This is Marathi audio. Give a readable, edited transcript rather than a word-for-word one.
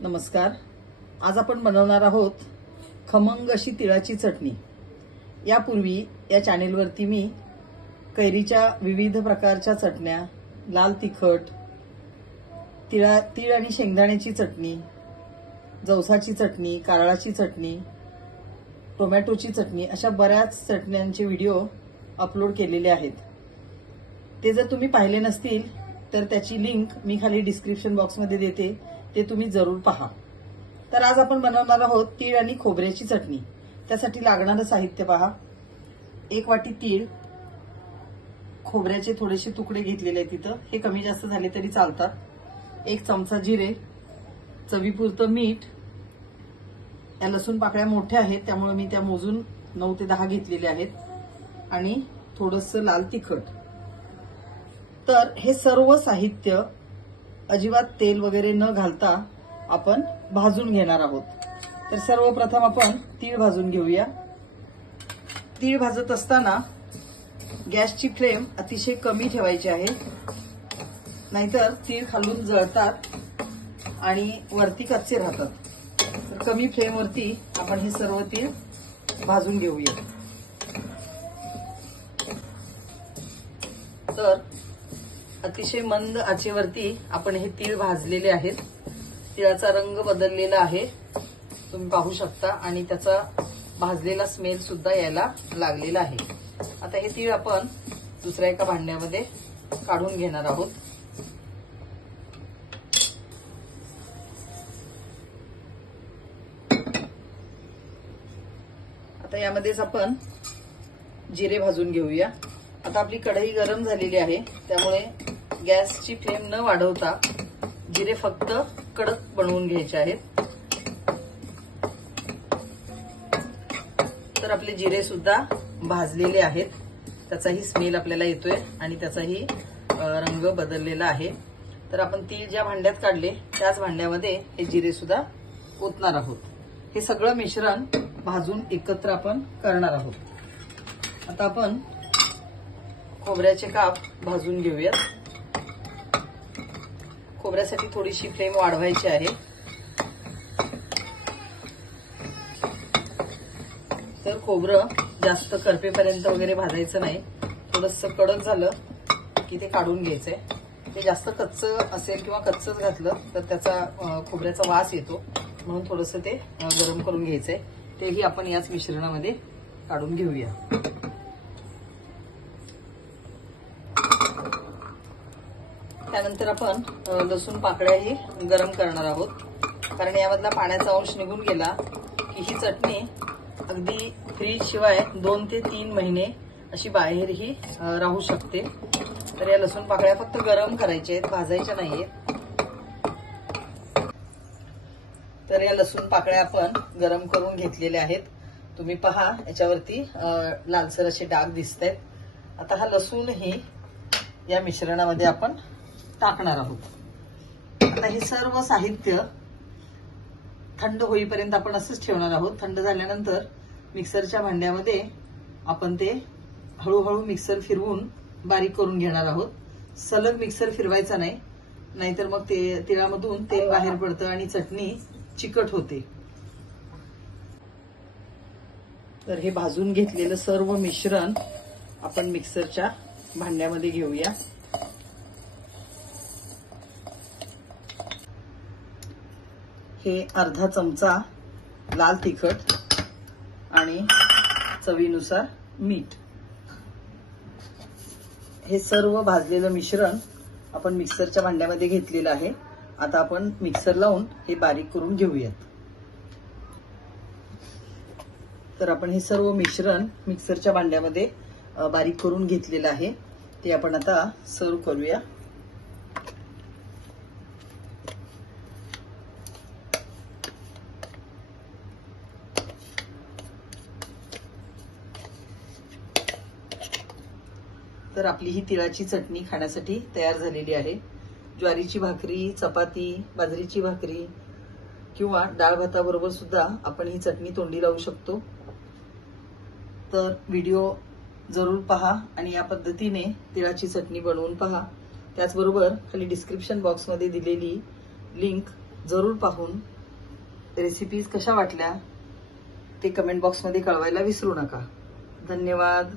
नमस्कार। आज आपण बनवणार आहोत खमंग अशी तिळाची चटणी। यापूर्वी या चॅनेलवरती मी कैरीच्या विविध प्रकारच्या चटण्या, लाल तिखट, तीळ आणि शेंगदाण्याची चटणी, जवसाची चटणी, कारळाची चटणी, टोमॅटोची चटणी अशा बऱ्याच चटण्यांचे व्हिडिओ अपलोड केलेले आहेत। ते जर तुम्ही पाहिले नसतील तर त्याची लिंक मी खाली डिस्क्रिप्शन बॉक्समध्ये देते, ते तुम्ही जरूर पहा। तर आज आपण बनवणार आहोत तीळ आणि खोबऱ्याची चटणी। त्यासाठी लागणारे साहित्य पहा। 1 वाटी तीळ, खोबऱ्याचे थोडेसे तुकडे घेतलेले आहेत तिथं, हे कमी जास्त झाले तरी चालतात। 1 चमचा जिरे, चवीपुरतं मीठ। या लसूण पाकळ्या मोठ्या आहेत त्यामुळे मी त्या मोजून 9 ते 10 घेतलेल्या आहेत आणि थोडंसं लाल तिखट। तर हे सर्व साहित्य अजिबात तेल वगैरे न घालता आपण भाजून घेणार आहोत। तर सर्वप्रथम आपण तीळ भाजून घेऊया। तीळ भाजत असताना गॅसची फ्लेम अतिशय कमी ठेवायची आहे, नाहीतर तीळ खालून जळतात आणि वरती कच्चे राहतात। तर कमी फ्लेमवरती आपण हे सर्व तीळ भाजून घेऊया। तर अतिशय मंद आचेवरती आपण हे तीळ भाजलेले आहेत। तिळाचा रंग बदललेला आहे, तुम्ही पाहू शकता, आणि त्याचा भाजलेला स्मेल सुद्धा यायला लागलेला आहे। आता हे तीळ आपण दुसऱ्या एका भांड्यामध्ये काढून घेणार आहोत। आता यामध्येच आपण जिरे भाजून घेऊया। आता आपली कढई गरम झालेली आहे त्यामुळे गॅसची फ्लेम न वाढवता जिरे फक्त कडक बनवून घ्यायचे आहेत। तर आपले जिरे सुद्धा भाजलेले आहेत, त्याचाही स्मेल आपल्याला येतोय आणि त्याचाही रंग बदललेला आहे। तर आपण तीळ ज्या भांड्यात काढले त्याच भांड्यामध्ये हे जिरे सुद्धा ओतणार आहोत। हे सगळं मिश्रण भाजून एकत्र आपण करणार आहोत। आता आपण खोबऱ्याचे काप भाजून घेऊयात। खोबऱ्यासाठी थोडीशी फ्लेम वाढवायची आहे। तर खोबरं जास्त करपेपर्यंत वगैरे भाजायचं नाही, थोडंसं कडक झालं की ते काढून घ्यायचंय। ते जास्त कच्चं असेल किंवा कच्चंच घातलं तर त्याचा खोबऱ्याचा वास येतो, म्हणून थोडंसं ते गरम करून घ्यायचंय। तेही आपण याच मिश्रणामध्ये काढून घेऊया। त्यानंतर आपण लसूण पाकळ्याही गरम करणार आहोत, कारण यामधला पाण्याचा अंश निघून गेला की ही चटणी अगदी फ्रीज शिवाय 2 ते 3 महिने अशी बाहेरही राहू शकते। तर या लसूण पाकळ्या फक्त गरम करायच्या आहेत, भाजायच्या नाहीयेत। तर या लसूण पाकळ्या आपण गरम करून घेतलेल्या आहेत। तुम्ही पहा याच्यावरती लालसर असे डाग दिसतायत। आता हा लसूणही या मिश्रणामध्ये आपण टाकणार आहोत। आता हे सर्व साहित्य थंड होईपर्यंत आपण असंच ठेवणार आहोत। थंड झाल्यानंतर मिक्सरच्या भांड्यामध्ये आपण ते हळूहळू मिक्सर फिरवून बारीक करून घेणार आहोत। सलग मिक्सर फिरवायचा नाही, नाहीतर मग तिळामधून तेल बाहेर पडतं आणि चटणी चिकट होते। तर हे भाजून घेतलेलं सर्व मिश्रण आपण मिक्सरच्या भांड्यामध्ये घेऊया। हे अर्धा चमचा लाल तिखट आणि चवीनुसार मीठ, हे सर्व भाजलेलं मिश्रण आपण मिक्सरच्या भांड्यामध्ये घेतलेलं आहे। आता आपण मिक्सर लावून हे बारीक करून घेऊयात। तर आपण हे सर्व मिश्रण मिक्सरच्या भांड्यामध्ये बारीक करून घेतलेलं आहे, ते आपण आता सर्व करूया। तर आपली ही तिळाची चटणी खाण्यासाठी तयार झालेली आहे। ज्वारीची भाकरी, चपाती, बाजरीची भाकरी किंवा डाळ भाताबरोबर सुद्धा आपण ही चटणी तोंडी लावू शकतो। तर व्हिडिओ जरूर पहा आणि या पद्धतीने तिळाची चटणी बनवून पहा। त्याचबरोबर खाली डिस्क्रिप्शन बॉक्समध्ये दिलेली लिंक जरूर पाहून रेसिपीज कशा वाटल्या ते कमेंट बॉक्समध्ये कळवायला विसरू नका. धन्यवाद.